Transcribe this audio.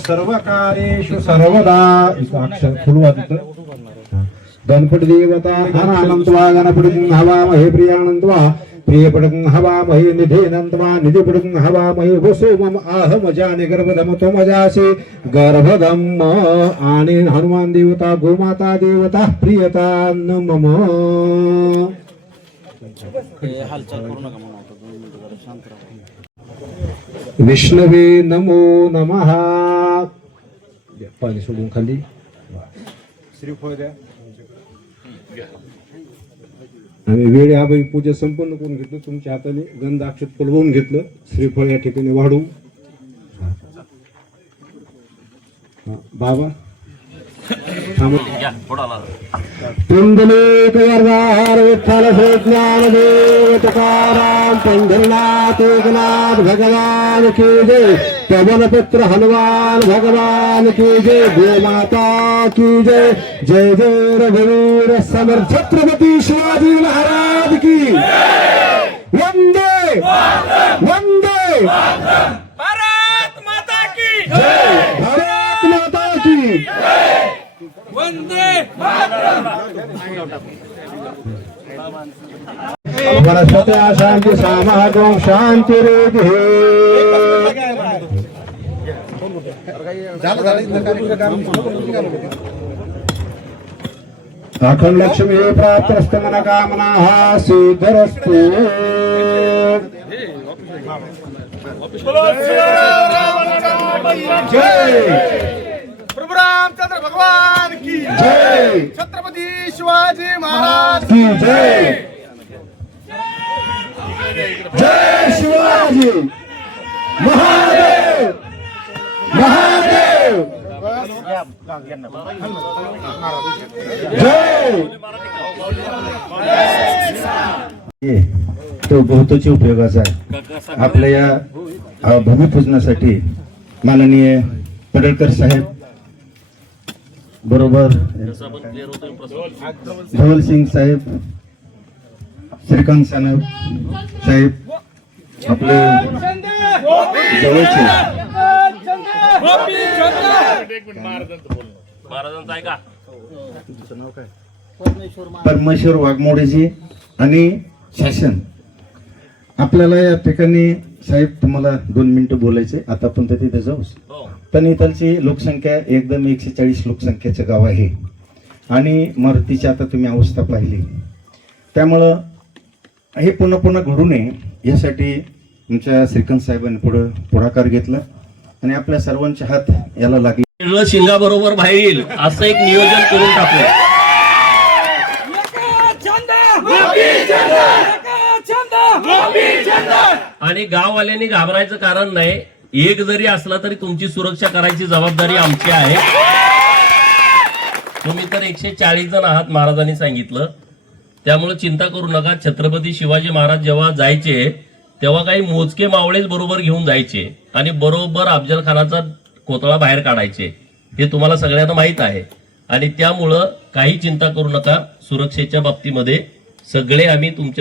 सर्व कार्येषु सर्वदा अक्षर फुलवादित गणपति देवता अनानंतवा गणपति हवामहे प्रियानंतवा प्रियपटं हवामहे निधेनंतवा निधिपटं हवामहे वसो मम आहम जाने गर्भधम त्वमजासि गर्भधम आने हनुमान देवता गोमाता देवता प्रियता मम विष्णवे नमो नमः पाणी सोडून खाली श्रीफळ द्या आम्ही वेळ आबाई पूजा संपन्न करून घेतलं तुमच्या हाताने गंध अक्षत पलवून घेतलं श्रीफळ या ठिकाणी वाढू बाबा पुंडलीक वरदार विठ्ठल श्री ज्ञानदेव तुकाराम पंढरीनाथ एकनाथ भगवान की जय पवन पुत्र हनुमान भगवान की जय गोमाता की जय जय जय रघुवीर समर छत्रपति शिवाजी महाराज की वंदे वंदे भारत माता की जय भारत माता की वंदे वनस्पति शांति सामागम शांति रेधि अखंड लक्ष्मी प्राप्त मन कामना सिद्धरस्तु जय प्रभु रामचंद्र भगवान की जय छत्रपति शिवाजी महाराज की जय जय शिवाजी महादेव महादेव जय तो बहुतोची उपयोगाचा आहे आपल्या या भूमिपूजनासाठी माननीय पडळकर साहेब बरोबर धवल सिंग साहेब श्रीकांत साहेब आपले जवळचे परमेश्वर वाघमोडेजी आणि शासन आपल्याला या ठिकाणी साहेब तुम्हाला 2 मिनिटं बोलायचे आता आपण तिथे जाऊ पण इथलची लोकसंख्या एकदम 140 लोकसंख्येचं गाव आहे आणि मारुतीची आता तुम्ही अवस्था पाहिली त्यामुळं हे पुन्हा पुन्हा घडू नये यासाठी तुमच्या श्रीकांत साहेबांनी पुढाकार घेतला आणि आपल्या सर्वांचे हात याला लागले शिंगा बरोबर बाहेर येईल असं एक नियोजन करून टाकलं आणि गाववाल्यांनी घाबरायचं कारण नाही एक जरी असला तरी तुमची सुरक्षा करायची जबाबदारी आमची आहे तुम्ही तर 140 जण आहात महाराजांनी सांगितलं त्यामुळे चिंता करू नका छत्रपती शिवाजी महाराज जेव्हा जायचे तेव्हा काही मोजके मावळेच बरोबर घेऊन जायचे आणि बरोबर अफजल खानाचा कोतळा बाहेर काढायचे हे तुम्हाला सगळ्यांना माहित आहे आणि त्यामुळं काही चिंता करू नका सुरक्षेच्या बाबतीमध्ये सगळे आम्ही तुमच्या